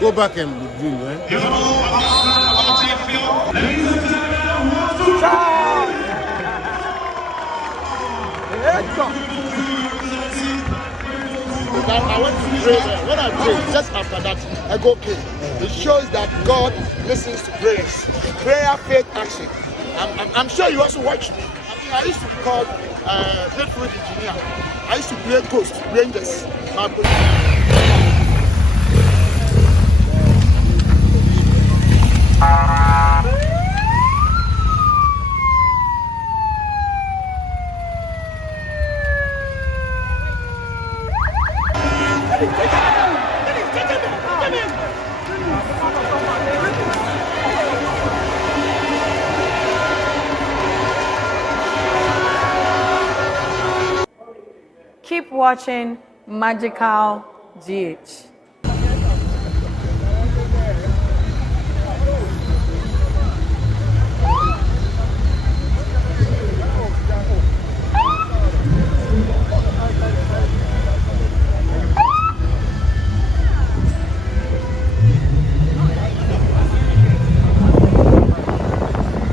Go back and do, right? I went to pray there. When I prayed, just after that, I go pray. It shows that God listens to prayers. Prayer, faith, action. I'm sure you also watch me. I used to be called midfield engineer. I used to play Coast, Rangers. Keep watching Magical GH.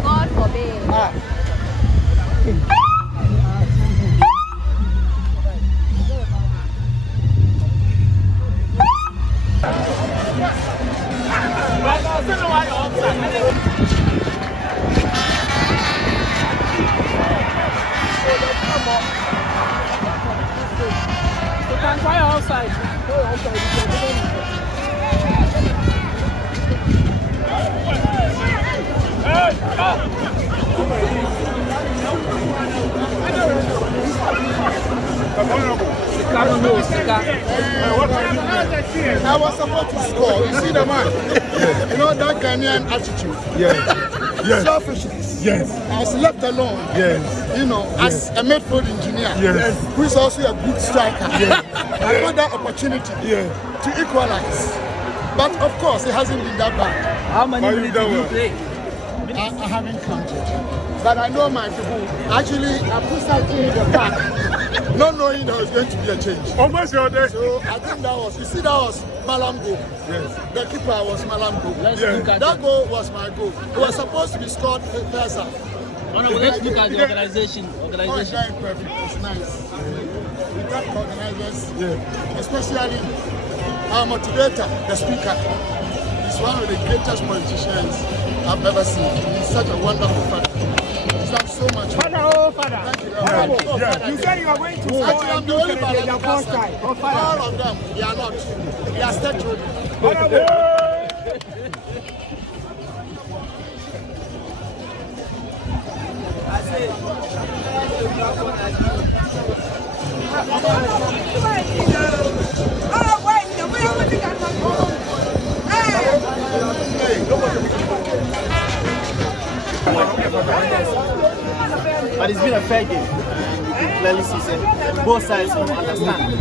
God forbid. I was supposed to score. You see the man? You know that Ghanaian attitude? Yes. Selfishness. Yes. I was left alone. Yes. You know, as a midfield engineer. Yes. Who is also a good striker. Yes. I got that opportunity to equalize. But of course, it hasn't been that bad. How many minutes did you play? I haven't counted. But I know my people. Actually, I put something in the back, not knowing there was going to be a change. Almost your day. So I think that was, you see, that was Malam goal. Yes. The keeper was Malam goal. Let's look at That goal was my goal. It was supposed to be scored first half. Let's look at the organization. Oh, it's very perfect. It's nice. We got organizers, especially our motivator, the speaker. He's one of the greatest politicians I've ever seen. He's such a wonderful father. He's done so much. Father, oh Father. Thank you very much. Oh, Father. You said you are going to score Actually, I'm and the do only the father your that first time. Oh, all Father. of them, they are not. They are stepchildren. Father, But it's been a fair game. You can clearly see both sides understand.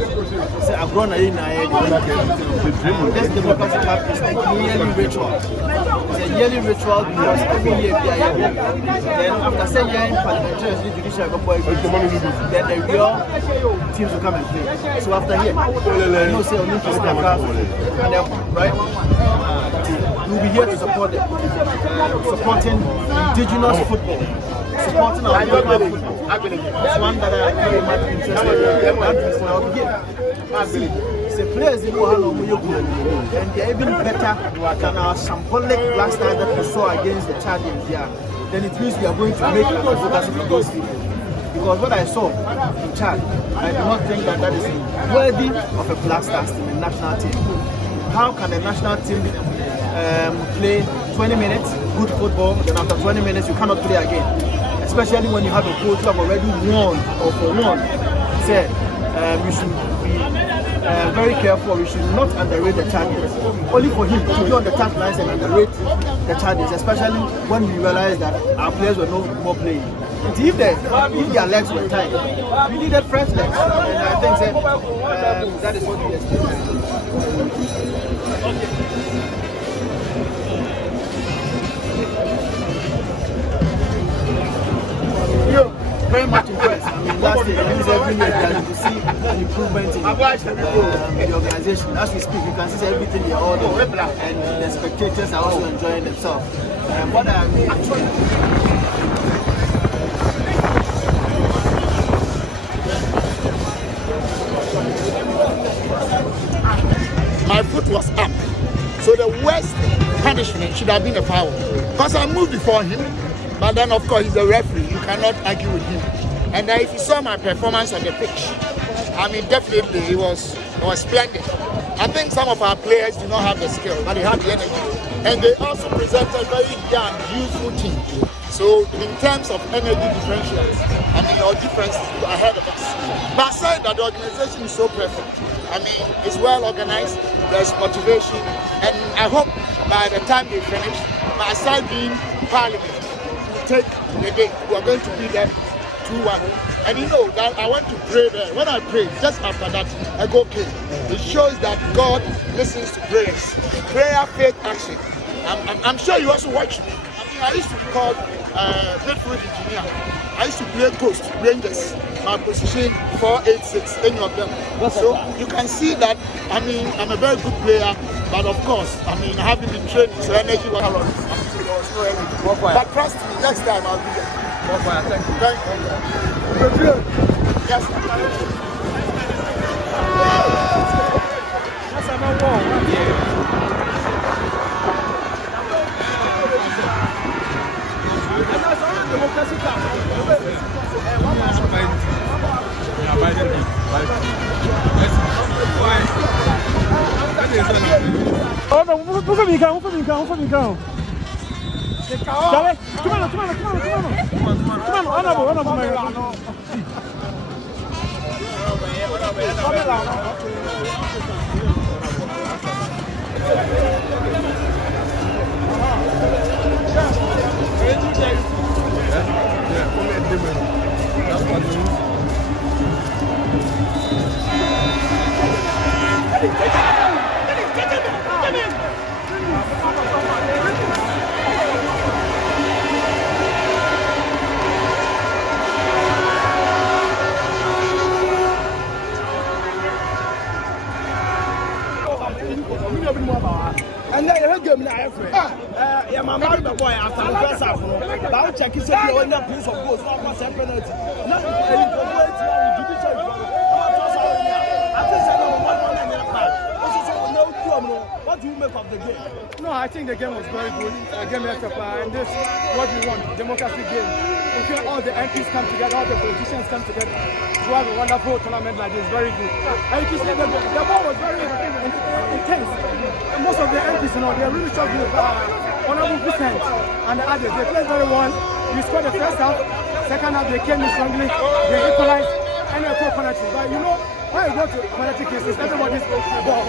So I've grown in this democratic club is a yearly ritual. It's a yearly ritual because every year they are here. Then after saying year in parliamentary judicial then the real teams will come and play. So after here, I know say Olympics and then right. We'll be here to support them, supporting indigenous football, supporting our local football. It's one that I am very much interested in. That is why I'll be here. It's a players in and they're even better than our symbolic blaster that we saw against the Chadians here. Then it means we are going to make an advocacy for those people. Because what I saw in Chad, I do not think that is worthy of a Black Stars team, a national team. How can a national team play 20 minutes, good football, then after 20 minutes you cannot play again? Especially when you have a coach who have already won or for one. Said you should be very careful, we should not underrate the Chadians. Only for him to be on the touchlines and underrate the Chadians, especially when we realize that our players were no more playing. If their legs were tight, we needed fresh legs. And I think that is what we expect. Very much impressed. I mean, last year, it means every year that you see an improvement in the organization. As we speak, you can see everything in order, and the spectators are also enjoying themselves. What I am actually my foot was up. So the worst punishment should have been a foul. Because I moved before him, but then of course he's a referee, you cannot argue with him. And if you saw my performance on the pitch, I mean definitely it was splendid. I think some of our players do not have the skill, but they have the energy. And they also presented a very young, youthful team. So in terms of energy differentials, I mean our differences are ahead of us. But aside that, the organization is so perfect. I mean, it's well organized, there's motivation, and I hope by the time they finish, my side being Parliament, will take the day. We are going to be there 2-1. And you know that I went to pray there. When I prayed, just after that, I go okay. It shows that God listens to prayers. Prayer, faith, action. I'm sure you also watch me. I used to be called midfield engineer. I used to play Coast, Rangers. My position 486, any of them. So you can see that, I mean, I'm a very good player, but of course, I mean, I haven't been trained, so energy was calories. But trust me, next time I'll be there. Thank you. Yes. And then you give me a friend. Yeah, my boy after the first half. But I'll check his own piece of goals. Not my penalty. What do you make of the game? No, I think the game was very good. Game and this what we want, democracy game. Okay, all the MPs come together, all the politicians come together to have a wonderful tournament like this. Very good. And you can see the ball was very intense. And most of the MPs, you know, they are really struggling with Honorable Vincent and the others. They played very well. We scored the first half. Second half, they came in strongly. They equalized and they caught penalty. But you know, when you go to penalty cases, everybody's ball.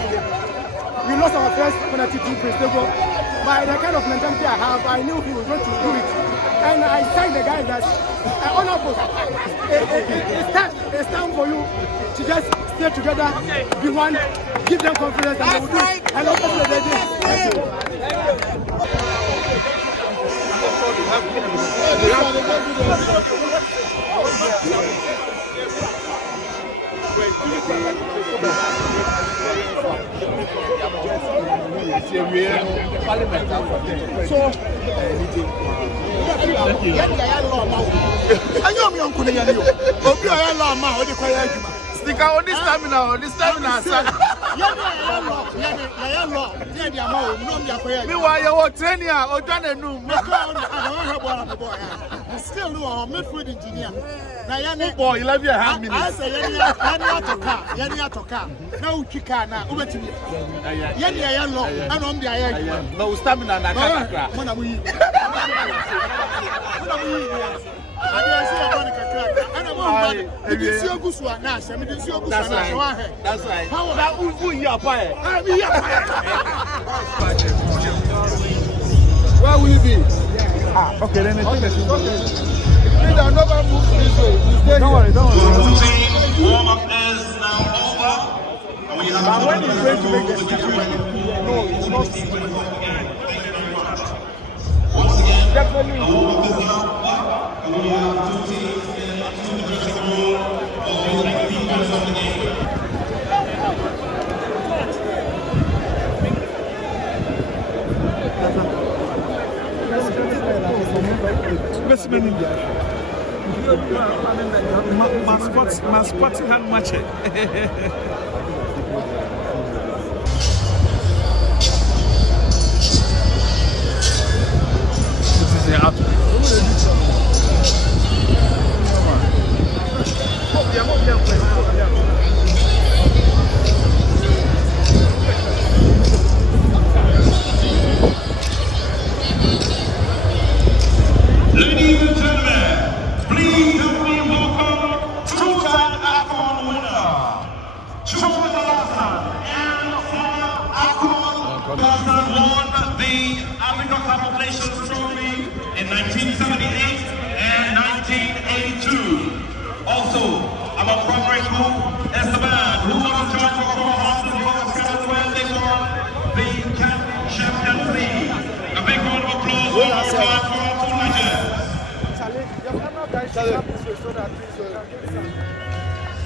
We lost our first penalty to Prestego. By the kind of mentality I have, I knew he was going to do it. And I thank the guys that honorable. It's time for you to just stay together, be one, give them confidence, and they will do it. And hopefully they do. Thank Stick out on this stamina, sir. Meanwhile, you're training or done a new. Still no midfield engineer. Boy, you love your hand. I say, Yanni Atoka. No, Chicana, Uberti. Yanni, law, and on the no stamina. That's right. How about who you are? Where will you be? Okay, then Okay. If you never move this way, don't worry. Warm-up is now over. And we have when he's going to make the decision, no, it's not. once again, Definitely. we have two teams in two different rule of the sequence of the game. My sports hand match. This is the out. Ladies and gentlemen, please help me welcome two-time AFCON winner, Jordan Alassane, and former AFCON won the Africa Cup of Nations trophy in 1978 and 1982. Also, our primary school, Esteban, who was joined for Croatia when they won the Champions League. A big round of applause for our two legends.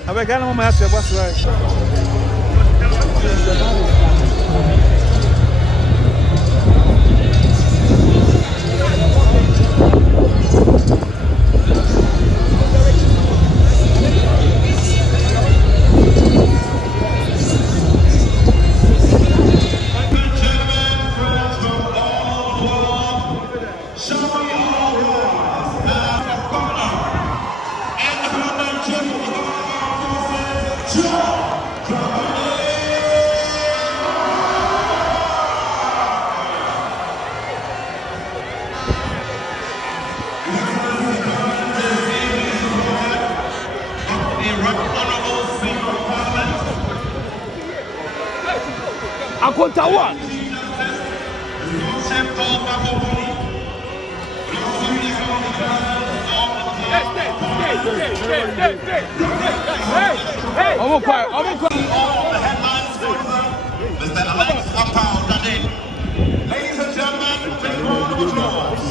I can't remember what's right. Akontawan. Ladies and gentlemen, take a round of applause.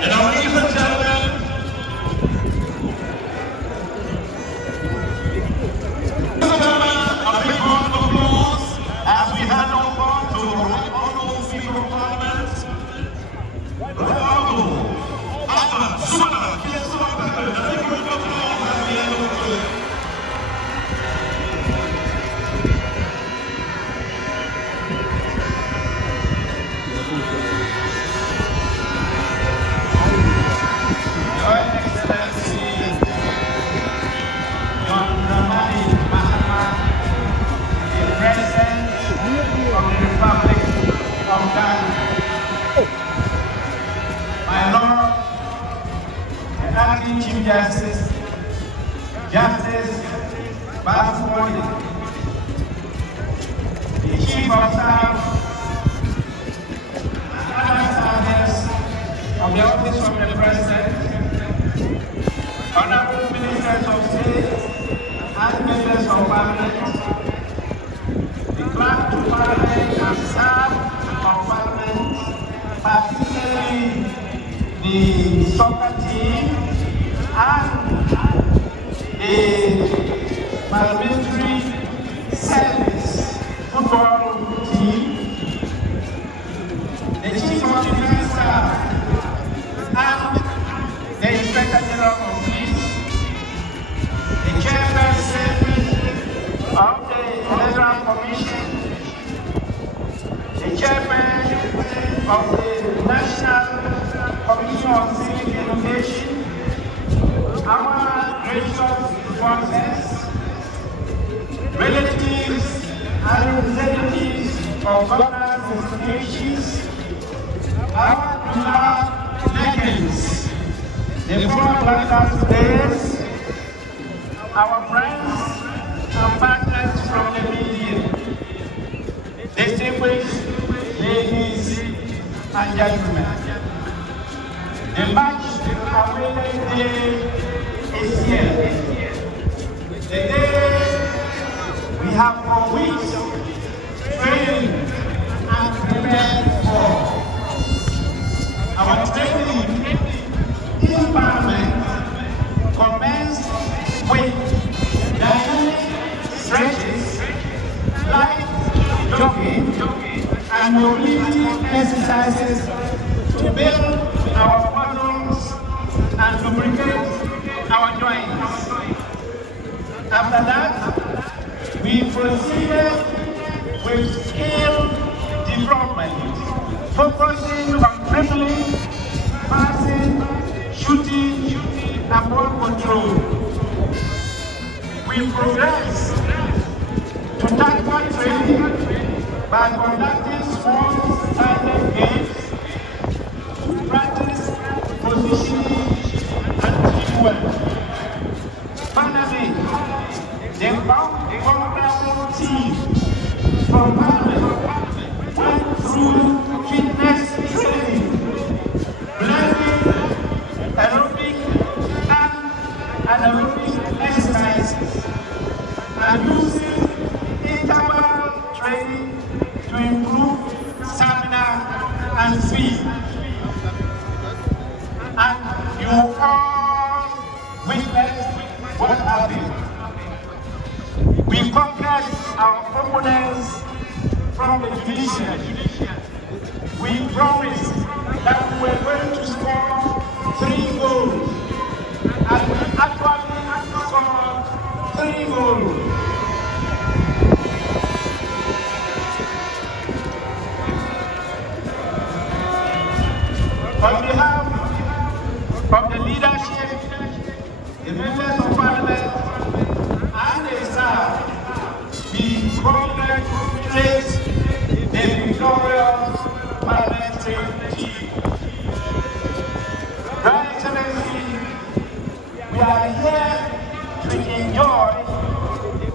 And now, ladies and gentlemen, a big round of applause as we hand over to the Right Honorable Speaker of Parliament, Alban Bagbin. A big round of applause as we hand over to him. Your Excellency, Prez Mahama, the President of the Republic of Ghana. My Lord, the Acting Chief Justice, Justice Bagbin, the Chief of Staff, and other servants of the Office of the President, Honorable Ministers of State and Members of Parliament, the Clerk to Parliament and staff of Parliament, particularly the soccer team and the parliamentary service football team, the Chief of Defense Staff, and the Inspector General of Police, the Chairperson of the Electoral Commission, the Chairman of the National Commission on Civic Education, our gracious sponsors, relatives and representatives of government institutions, our beloved legends, the former brothers players, our friends and partners from the media, distinguished ladies and gentlemen. The much awaited day is here. The day we have for weeks trained prepared for. Our training in Parliament commenced with dynamic stretches, light jogging, and mobility exercises to build our muscles and lubricate our joints. After that, we proceeded with skill development, focusing on dribbling, passing, shooting, and ball control. We progressed to tactical training by conducting small silent games to practice positioning and teamwork. Finally, the Bagbin team from Parliament went through fitness training, blending aerobic and anaerobic exercises, and using interval training to improve stamina and speed. And you all witnessed what happened. We conquered our opponents from the division. We promised that we were going to score 3 goals, and we actually scored 3 goals. On behalf of the leadership, the members of Parliament, and the staff, we congratulate the victorious parliamentary team. Your Excellency, we are here to enjoy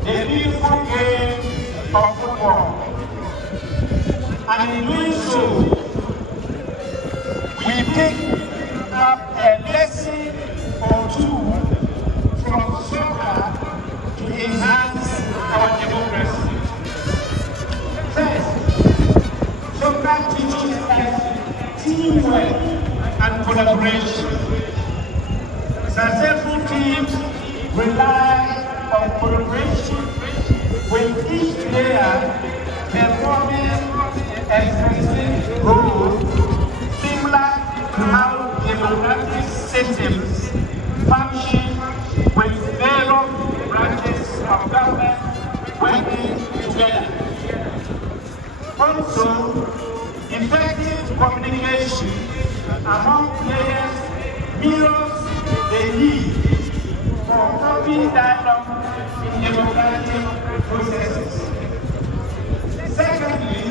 the beautiful game of football. And in doing so, we pick up a lesson or two from soccer to enhance our democracy. First, soccer teaches us teamwork and collaboration. Successful teams rely on collaboration, with each player performing a specific role, similar to how democratic systems function, with various branches of government working together. Also, effective communication among players mirrors the need for open dialogue in democratic processes. Secondly,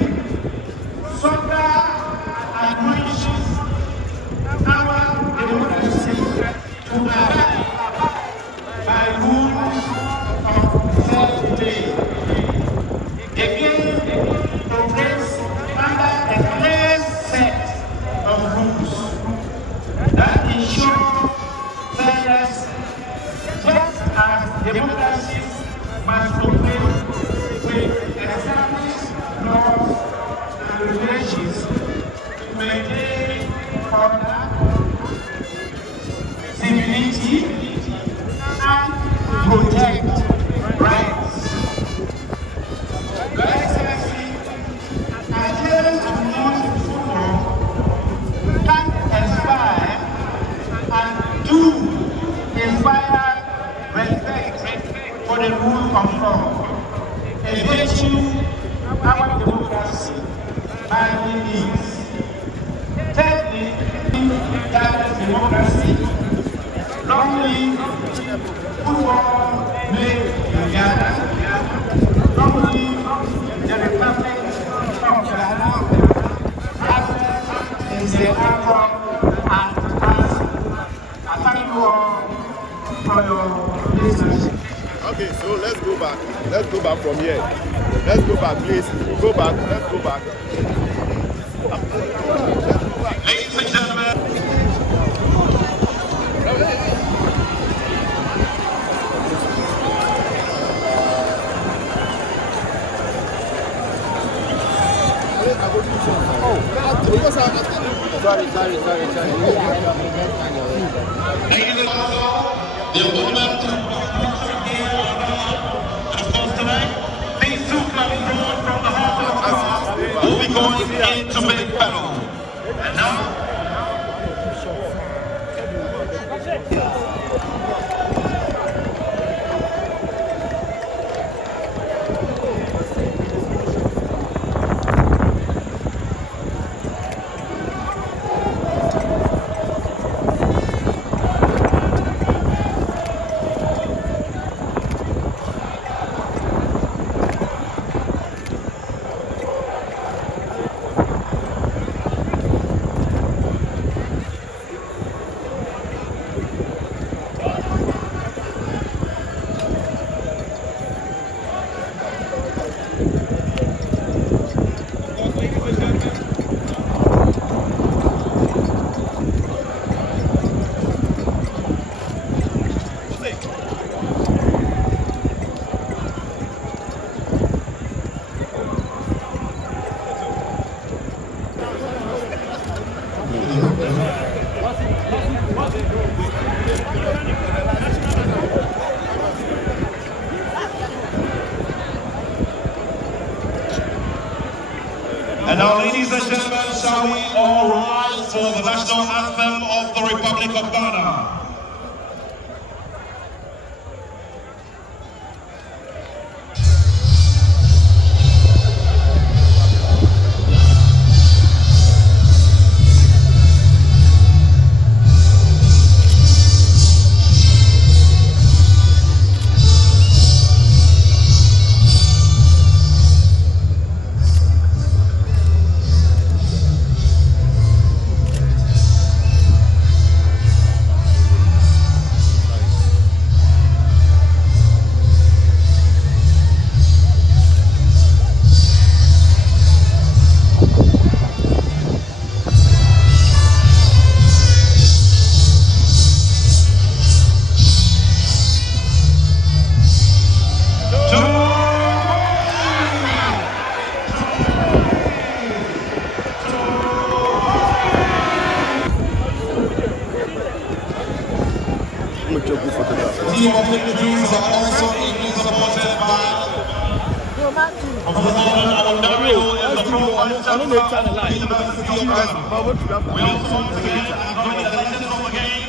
soccer admonishes our democracy to abide by rules of self-play. The game operates under a clear set of rules that ensure fairness, just as democracies must operate with established laws and regulations to maintain order, civility, and protect rights. Your Excellency, adherence to laws in football can inspire and do inspire respect for the rule of law, a virtue our democracy badly needs. Thirdly, that is democracy. Long live football made in Ghana. Long live the Republic of Ghana. That is the anthem and past. I thank you all for your listenership. Okay, so let's go back. Let's go back from here. Let's go back, please. Go back. Let's go back. Ladies and gentlemen. I the opponent and of course tonight, these two clubs drawn from the heart of Accra will be going into big battle. And now, and now, ladies and gentlemen, shall we all rise for the national anthem of the Republic of Ghana? Team of dignitaries are also equally supported by Ontario in the Pro University. We also join the legends of the game,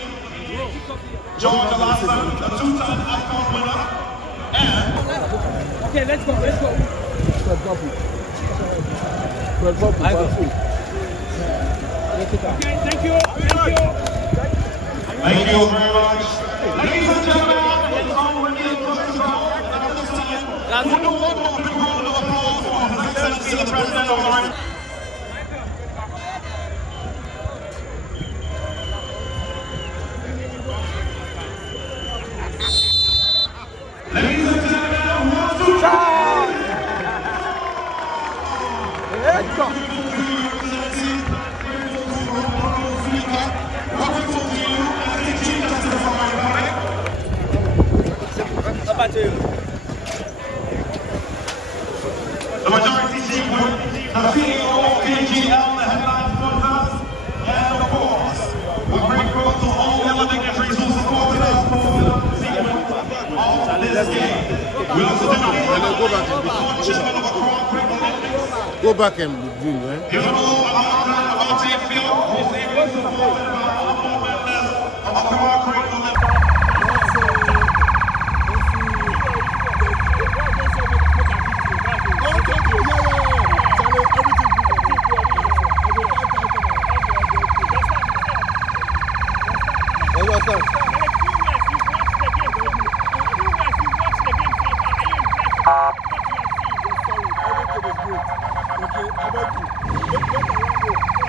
George Alasan, the two-time AFCON winner, and Okay, let's go. Okay, thank you. thank you very much. Ladies and gentlemen, it's already a close call, and at this time, we do one more big round of applause for His Excellency the President of the Republic. Ladies and gentlemen, one, two, Let's go. The majority team, the CEO of KGL, the headline sponsors, and of course, we bring growth to all the other dignitaries who supported us for the segment of this game. We also dedicate the chairman of Accra Cricket League. Go back and do it. Here's all about Field, who is able to support all members of Accra Cricket League. Okay, I beg you.